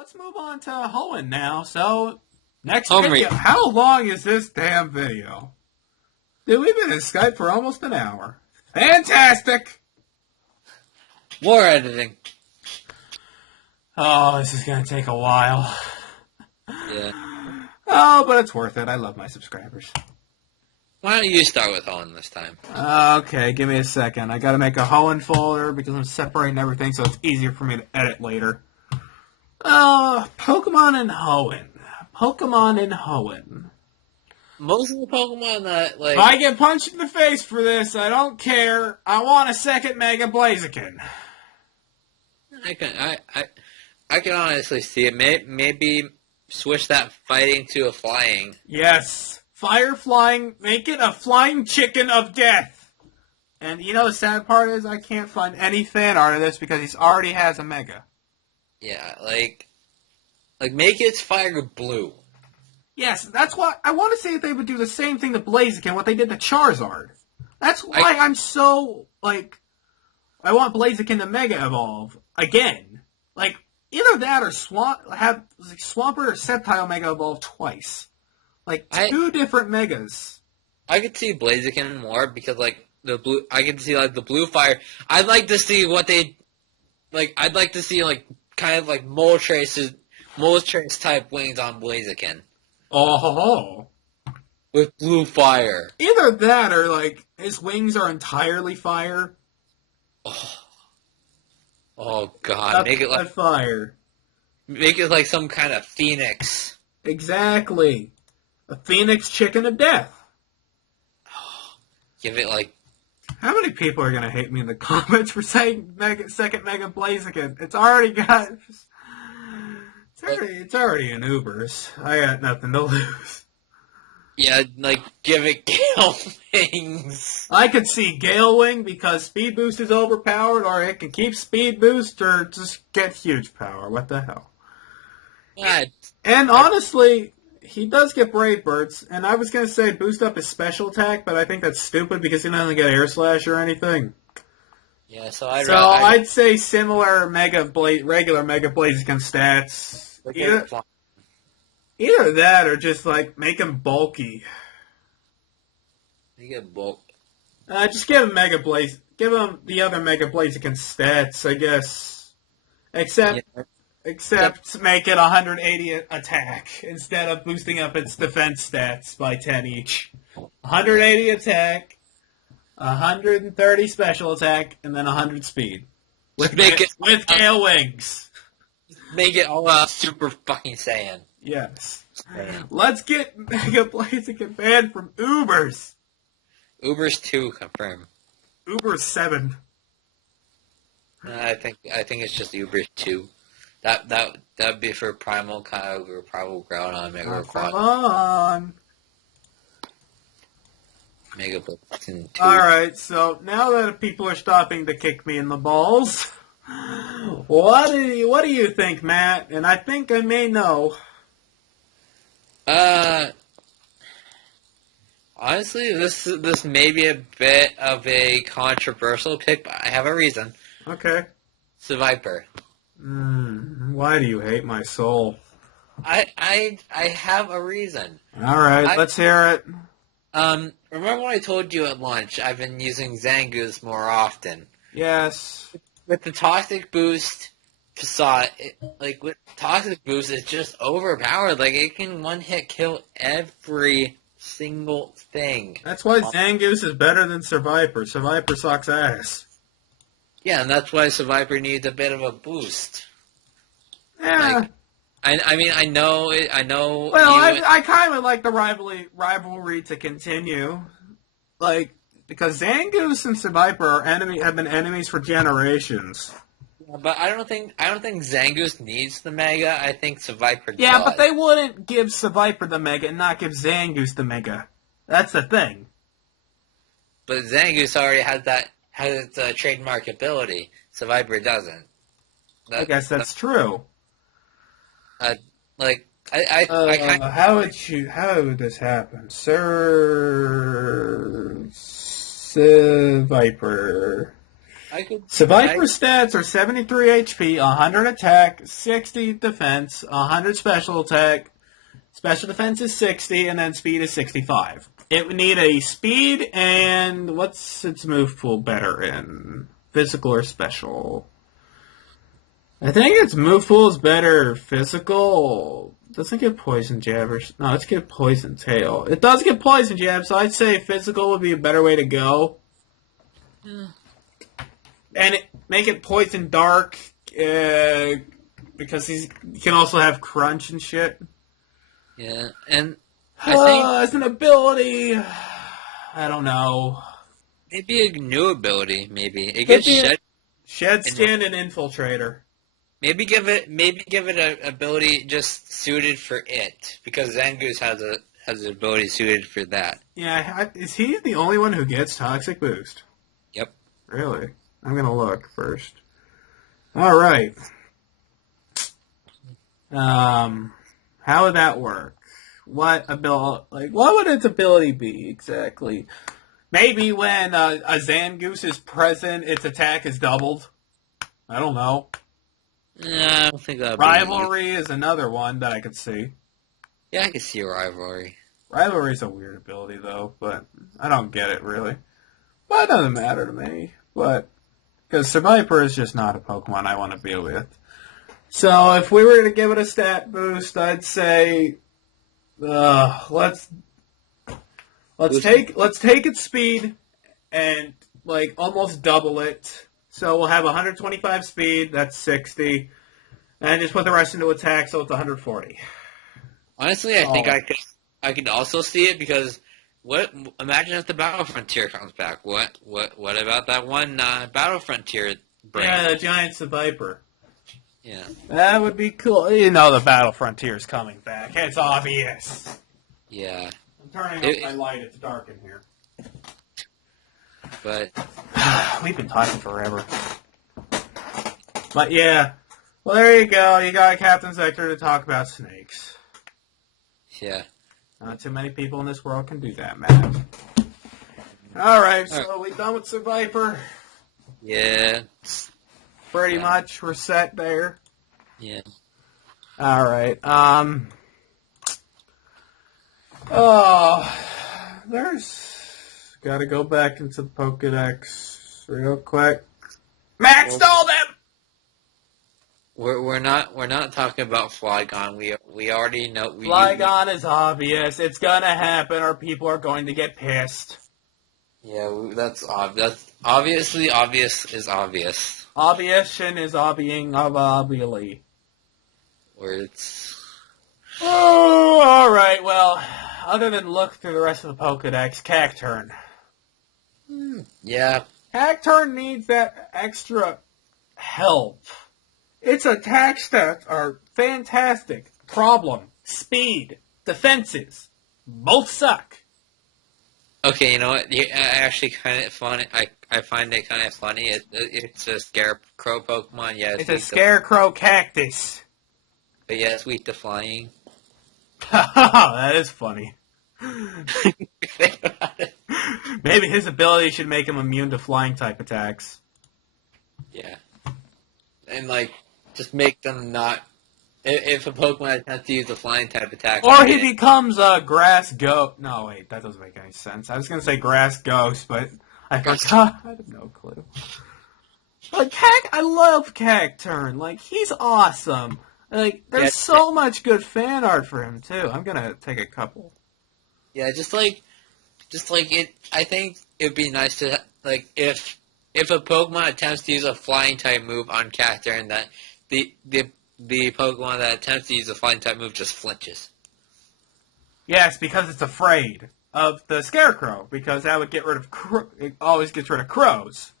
let's move on to Hoenn now. So, next Home video. read. How long is this damn video? Dude, we've been in Skype for almost an hour. Fantastic! More editing. Oh, this is going to take a while. Yeah. Oh, but it's worth it. I love my subscribers. Why don't you start with Hoenn this time? Okay, give me a second. I got to make a Hoenn folder because I'm separating everything so it's easier for me to edit later. Pokemon and Hoenn. Pokemon and Hoenn. Most of the Pokemon that, like... If I get punched in the face for this, I don't care. I want a second Mega Blaziken. I can honestly see it. Maybe switch that fighting to a flying. Yes. Fire flying. Make it a flying chicken of death. And you know the sad part is I can't find any fan art of this because he already has a Mega. Yeah, like make its fire blue. Yes, that's why I want to say that they would do the same thing to Blaziken, what they did to Charizard. That's why I'm so, I want Blaziken to Mega Evolve again. Like, either that or Swampert or Sceptile Mega Evolve twice. Like, two different Megas. I could see Blaziken more because, the blue, I could see, the blue fire. I'd like to see what they, I'd like to see, kind of like Moltres type wings on Blaziken. Oh. With blue fire. Either that or, his wings are entirely fire. Oh God. Make it like fire. Make it like some kind of phoenix. Exactly. A phoenix chicken of death. Give it How many people are going to hate me in the comments for saying second Mega Blaziken? It's already got... It's already in Ubers. I got nothing to lose. Yeah, give it Gale Wings. I could see Gale Wing because Speed Boost is overpowered, or it can keep Speed Boost, or just get huge power. What the hell? And honestly, he does get Brave Birds, and I was going to say boost up his special attack, but I think that's stupid because he doesn't get Air Slash or anything. Yeah, I'd say similar regular Mega Blaziken stats. Either that or just make him bulky. You get bulk. Just give him give him the other Mega Blaziken stats, I guess. Except make it 180 attack instead of boosting up its defense stats by 10 each. 180 attack, 130 special attack, and then 100 speed. With Gale Wings. Make it all Super fucking Saiyan. Yes. Let's get Mega Blaziken banned from Ubers. Ubers 2 confirmed. Ubers 7. I think it's just Ubers 2. That'd be for Primal Kyogre, Primal Groudon, Mega Quad. Come on. Mega Blaziken 2. Alright, so now that people are stopping to kick me in the balls, what do you think, Matt? And I think I may know. Honestly, this may be a bit of a controversial pick, but I have a reason. Okay. Seviper. Why do you hate my soul? I have a reason. Alright, let's hear it. Remember when I told you at lunch I've been using Zangoose more often? Yes. With the Toxic Boost facade, with Toxic Boost, it's just overpowered. It can one-hit kill every single thing. That's why Zangoose is better than Seviper. Seviper sucks ass. Yeah, and that's why Seviper needs a bit of a boost. Yeah. I know. Well, I kind of like the rivalry to continue. Because Zangoose and Seviper have been enemies for generations. Yeah, but I don't think Zangoose needs the Mega. I think Seviper Yeah, does. but they wouldn't give Seviper the Mega and not give Zangoose the Mega. That's the thing. But Zangoose already has its trademark ability. Seviper doesn't. I guess that's true. How would this happen? Sir Viper. Survivor stats are 73 HP, 100 attack, 60 defense, 100 special attack. Special defense is 60, and then speed is 65. It would need a speed, and what's its move pool better in? Physical or special? I think its move pool is better physical. Doesn't get poison jab or... No, it's get poison tail. It does get poison jab, so I'd say physical would be a better way to go. And make it poison dark, because he can also have crunch and shit. Yeah, and I think... as an ability, I don't know. Maybe a new ability, maybe. It gets Shed Skin and Infiltrator. Maybe give it an ability just suited for it, because Zangoose has an ability suited for that. Yeah, is he the only one who gets Toxic Boost? Yep. Really? I'm gonna look first. All right. How would that work? What would its ability be exactly? Maybe when a Zangoose is present, its attack is doubled. I don't know. Yeah, I don't think that. Rivalry is another one that I could see. Yeah, I can see a rivalry. Rivalry is a weird ability though, but I don't get it really. But it doesn't matter to me. But because Survivor is just not a Pokemon I want to be with. So if we were to give it a stat boost, I'd say let's take its speed and like almost double it. So we'll have 125 speed, that's 60, and just put the rest into attack, so it's 140. Honestly, I think I could also see it because imagine if the Battle Frontier comes back. What about that one Battle Frontier brain? Yeah, the Giant Viper. Yeah. That would be cool. You know the Battle Frontier is coming back. It's obvious. Yeah. I'm turning up my light. It's dark in here. But we've been talking forever. But yeah. Well, there you go. You got Captain Zekter to talk about snakes. Yeah. Not too many people in this world can do that, man. Alright, so we done with Survivor? Yeah. Pretty much, we're set there. Yeah. Alright, gotta go back into the Pokedex real quick. Maxed all them! We're not talking about Flygon. We already know. Flygon is obvious. It's gonna happen, or people are going to get pissed. Yeah, that's obvious. Obviously, obvious is obvious. Obviation is obvying of obviously. Words. Oh, all right. Well, other than look through the rest of the Pokedex, Cacturn. Yeah. Cacturn needs that extra help. Its attack stats are fantastic. Problem, speed, defenses, both suck. Okay, you know what? Actually, kind of funny. I find it kind of funny. It's a scarecrow Pokemon. Yeah, it's a scarecrow cactus. But yeah, it's weak to flying. That is funny. Maybe his ability should make him immune to flying type attacks. Yeah. And just make them not. If a Pokemon attempts to use a flying type attack, or he becomes a grass ghost. No, wait, that doesn't make any sense. I was gonna say grass ghost, but I forgot. I have no clue. But I love Cacturn. He's awesome. There's so much good fan art for him too. I'm gonna take a couple. Yeah, just like it. I think it'd be nice to if a Pokemon attempts to use a flying type move on Cacturn, that the Pokemon that attempts to use a flying type move just flinches. Yes, because it's afraid of the Scarecrow, because that would get rid of it always gets rid of crows.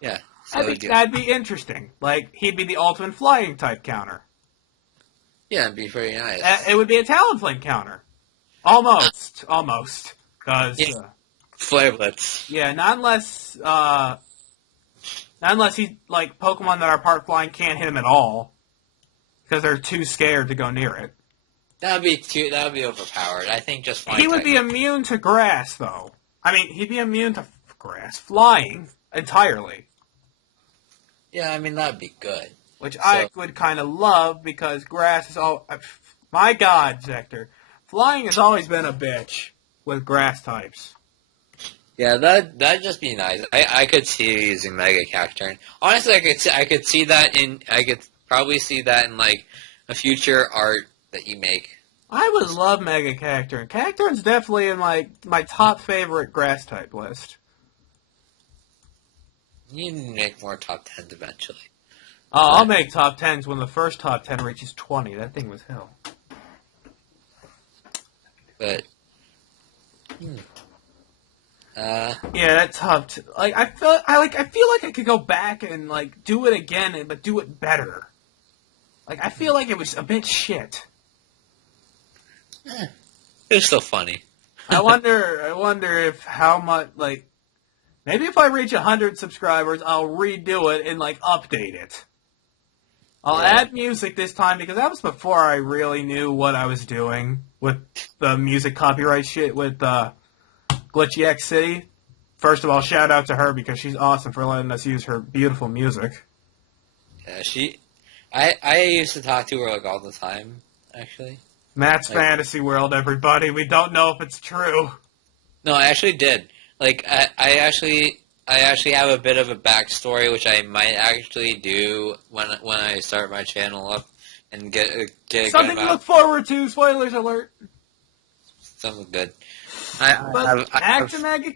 Yeah. So that'd be interesting. He'd be the ultimate flying type counter. Yeah, it'd be very nice. It would be a Talonflame counter. Almost. Because... Flamelets. Yeah, not unless he Pokemon that are part flying can't hit him at all, because they're too scared to go near it. That would be overpowered. I think just flying. He would be immune to grass, though. I mean, he'd be immune to grass flying. entirely. Yeah, I mean, that'd be good. Which I would kind of love because grass is all. My God, Zekter. Flying has always been a bitch with grass types. Yeah, that'd just be nice. I could see you using Mega Cacturn. Honestly, I could see that I could probably see that in like a future art that you make. I would love Mega Cacturn. Cacturn's definitely in my top favorite grass type list. You need to make more top 10s eventually. Oh, I'll make top 10s when the first top 10 reaches 20. That thing was hell. But yeah, that top. I feel like I could go back and like do it again, but do it better. Like I feel like it was a bit shit. it's still funny. I wonder if how much like maybe if I reach 100 subscribers, I'll redo it and like update it. I'll add music this time because that was before I really knew what I was doing with the music copyright shit with Glitchy X City. First of all, shout out to her because she's awesome for letting us use her beautiful music. Yeah, I used to talk to her like all the time, actually. Matt's Fantasy World, everybody. We don't know if it's true. No, I actually did. Like, I actually have a bit of a backstory, which I might actually do when I start my channel up and get something to look forward to. Spoilers alert. Something good. Back to Mega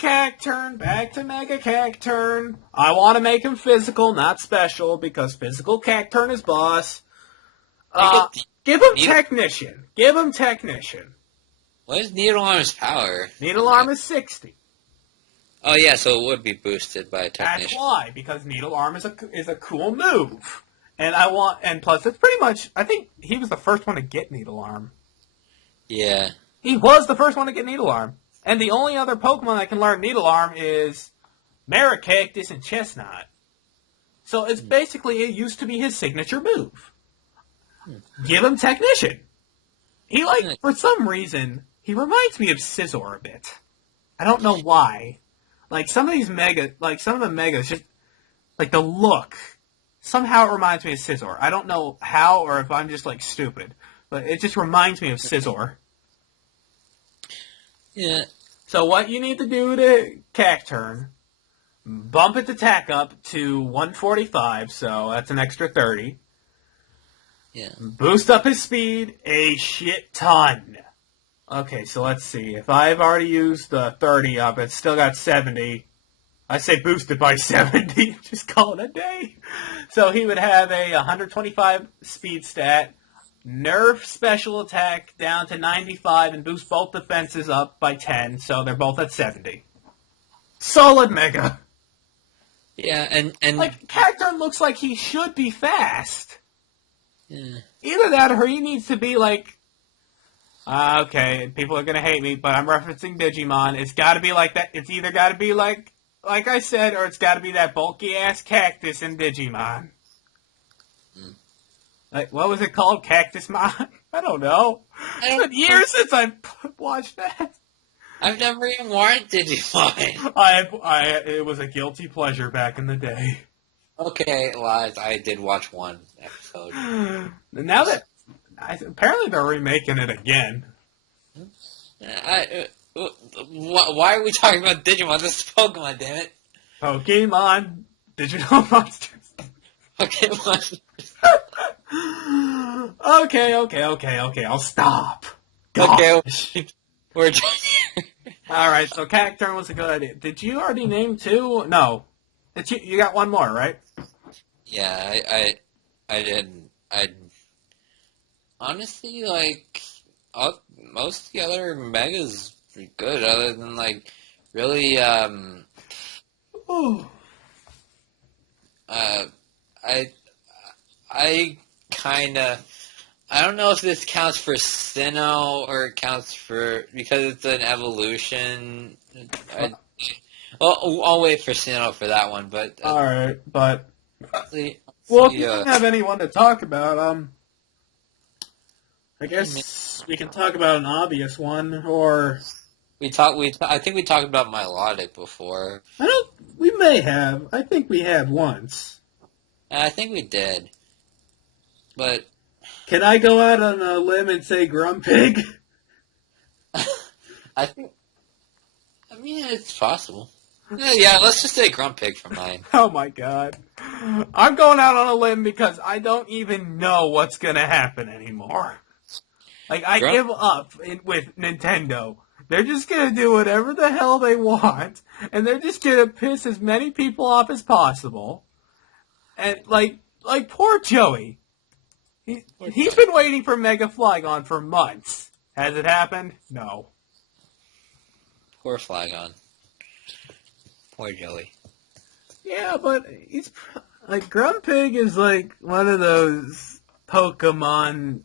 Cacturn. I want to make him physical, not special, because physical Cacturn is boss. Give him Technician. What is Needle Arm's power? Needle Arm is 60. Oh yeah, so it would be boosted by a Technician. That's why, because Needle Arm is a cool move, and plus it's pretty much. I think he was the first one to get Needle Arm. Yeah, he was the first one to get Needle Arm, and the only other Pokemon that can learn Needle Arm is Maracactus and Chestnut. So it's basically it used to be his signature move. Give him Technician. He for some reason he reminds me of Scizor a bit. I don't know why. Like some of the megas, just like the look. Somehow it reminds me of Scizor. I don't know how or if I'm just like stupid, but it just reminds me of Scizor. Yeah. So what you need to do to Cacturn, bump its attack up to 145, so that's an extra 30. Yeah. Boost up his speed a shit ton. Okay, so let's see. If I've already used the 30 up, it's still got 70. I say boosted by 70. Just call it a day. So he would have a 125 speed stat, nerf special attack down to 95, and boost both defenses up by 10, so they're both at 70. Solid Mega. Yeah, and like, Cacturn looks like he should be fast. Yeah. Either that or he needs to be like... okay, people are going to hate me, but I'm referencing Digimon. It's got to be like that. It's either got to be like I said, or it's got to be that bulky-ass cactus in Digimon. Like, what was it called? Cactusmon? I don't know. It's been years since I've watched that. I've never even watched Digimon. It was a guilty pleasure back in the day. Okay, well, I did watch one episode. Now that apparently they're remaking it again. Why are we talking about Digimon? This is Pokemon, damn it. Pokemon Digital Monsters. Pokemon. Okay. I'll stop. Gosh. Okay, we're all right. So Cacturn was a good idea. Did you already name two? No. You got one more, right? Yeah, I didn't. I honestly like most of the other megas are good, other than like really I kind of I don't know if this counts for Sinnoh or it counts for because it's an evolution. I'll wait for Sinnoh for that one, but all right, but if you don't have anyone to talk about, I guess we can talk about an obvious one, or I think we talked about Milotic before. We may have. I think we have once. I think we did. But Can I go out on a limb and say Grumpig? I mean, it's possible. Yeah, let's just say Grumpig for mine. Oh my god. I'm going out on a limb because I don't even know what's going to happen anymore. Like, I give up with Nintendo. They're just going to do whatever the hell they want, and they're just going to piss as many people off as possible. And, like poor Joey. He's been waiting for Mega Flygon for months. Has it happened? No. Poor Flygon. Poor Joey. Yeah, but he's like Grumpig is like one of those Pokemon.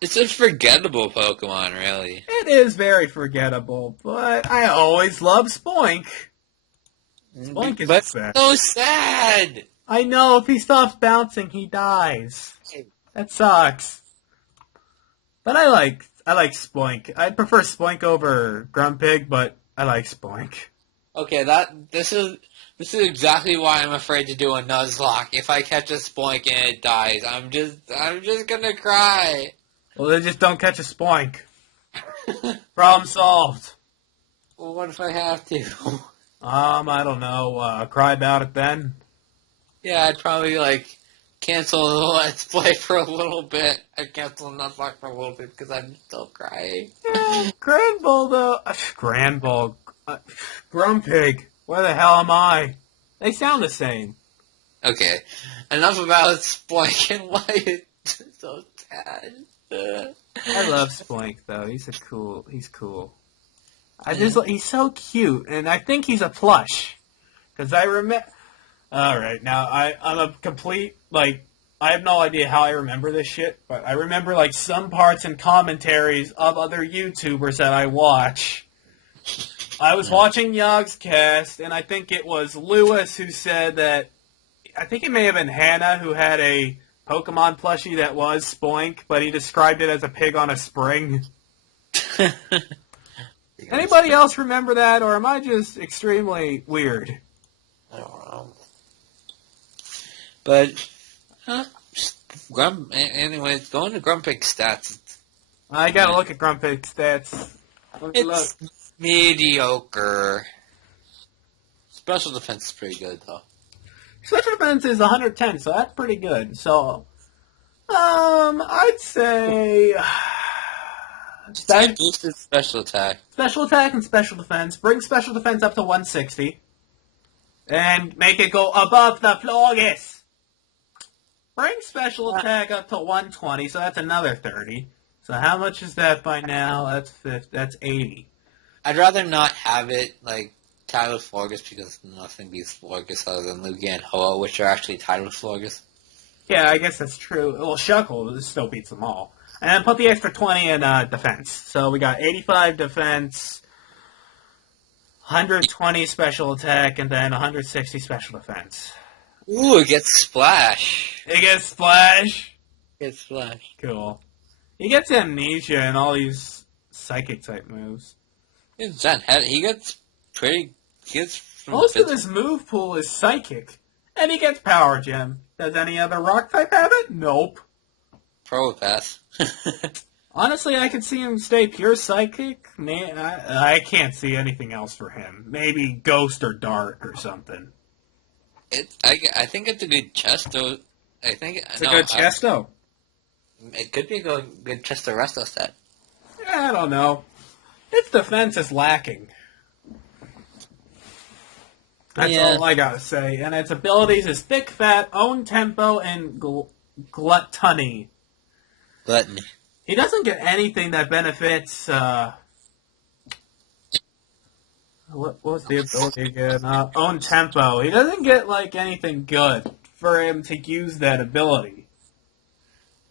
It's a forgettable Pokemon, really. It is very forgettable, but I always love Spoink. Spoink is but the best. So sad. I know, if he stops bouncing, he dies. That sucks. But I like Spoink. I prefer Spoink over Grumpig, but I like Spoink. Okay, this is exactly why I'm afraid to do a Nuzlocke. If I catch a Spoink and it dies, I'm just gonna cry. Well, then just don't catch a Spoink. Problem solved. Well, what if I have to? I don't know. Cry about it then. Yeah, I'd probably cancel the Let's Play for a little bit. I'd cancel Nuzlocke for a little bit because I'm still crying. Yeah, Granbull though. Granbull. Grumpig. Where the hell am I? They sound the same. Okay, enough about Spoink and why it's so sad. I love Spoink though. He's cool. He's so cute, and I think he's a plush. Because I remember. All right, now I'm a complete I have no idea how I remember this shit, but I remember some parts and commentaries of other YouTubers that I watch. I was watching Yogg's cast, and I think it was Lewis who said that. I think it may have been Hannah who had a Pokemon plushie that was Spoink, but he described it as a pig on a spring. Anybody else remember that, or am I just extremely weird? I don't know. But, anyways, going to Grumpig stats. I gotta look at Grumpig stats. It's mediocre. Special defense is pretty good, though. Special defense is 110, so that's pretty good. So, I'd say Stat boosted special attack. Special attack and special defense. Bring special defense up to 160, and make it go above the Florges. Bring special attack up to 120, so that's another 30. So how much is that by now? That's 80. I'd rather not have it tied with Florges because nothing beats Florges other than Lugia and Hoa, which are actually tied with Florges. Yeah, I guess that's true. Well, Shuckle still beats them all. And then put the extra 20 in defense. So we got 85 defense, 120 special attack, and then 160 special defense. Ooh, it gets Splash. It gets Splash. It's Splash. Cool. He gets Amnesia and all these psychic type moves. He gets Most of his move pool is psychic. And he gets Power Gem. Does any other rock type have it? Nope. Probopass. Honestly, I could see him stay pure psychic. Man, I can't see anything else for him. Maybe Ghost or Dark or something. I think it's a good Chesto. It's a good Chesto. It could be a good Chesto Resto set. Yeah, I don't know. Its defense is lacking. That's all I gotta say. And its abilities is Thick Fat, Own Tempo, and Gluttony. Gluttony. He doesn't get anything that benefits, what was the ability again? Own Tempo. He doesn't get, anything good for him to use that ability.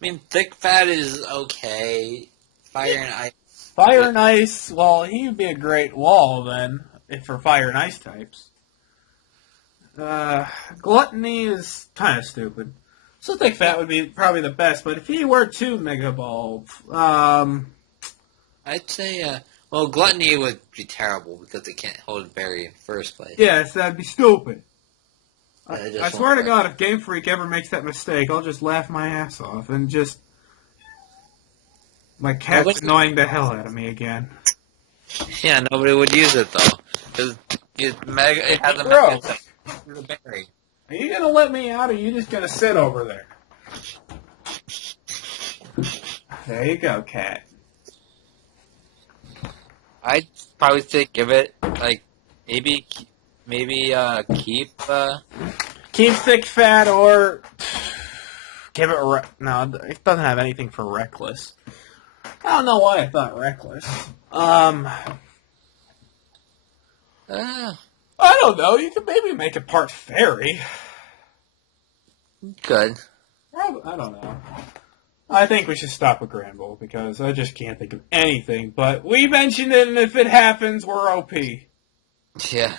I mean, Thick Fat is okay. Fire and Ice. Fire and Ice, well, he would be a great wall, then, if for Fire and Ice types. Gluttony is kind of stupid. So Thick Fat would be probably the best, but if he were to Mega Evolve, I'd say, Well, Gluttony would be terrible because they can't hold berry in the first place. Yes, that'd be stupid. But it I just swear to won't God, if Game Freak ever makes that mistake, I'll just laugh my ass off and just... My cat's annoying the hell out of me again. Yeah, nobody would use it though, because it has a Bro, mega attack for the berry. are you gonna let me out, or are you just gonna sit over there? There you go, cat. I'd probably say give it like maybe keep. Keep thick fat, or give it. No, it doesn't have anything for reckless. I don't know why I thought reckless. I don't know. You could maybe make it part fairy. Good. I don't know. I think we should stop with Granbull because I just can't think of anything. But we mentioned it, and if it happens, we're OP. Yeah.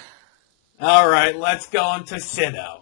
All right, let's go into Sinnoh.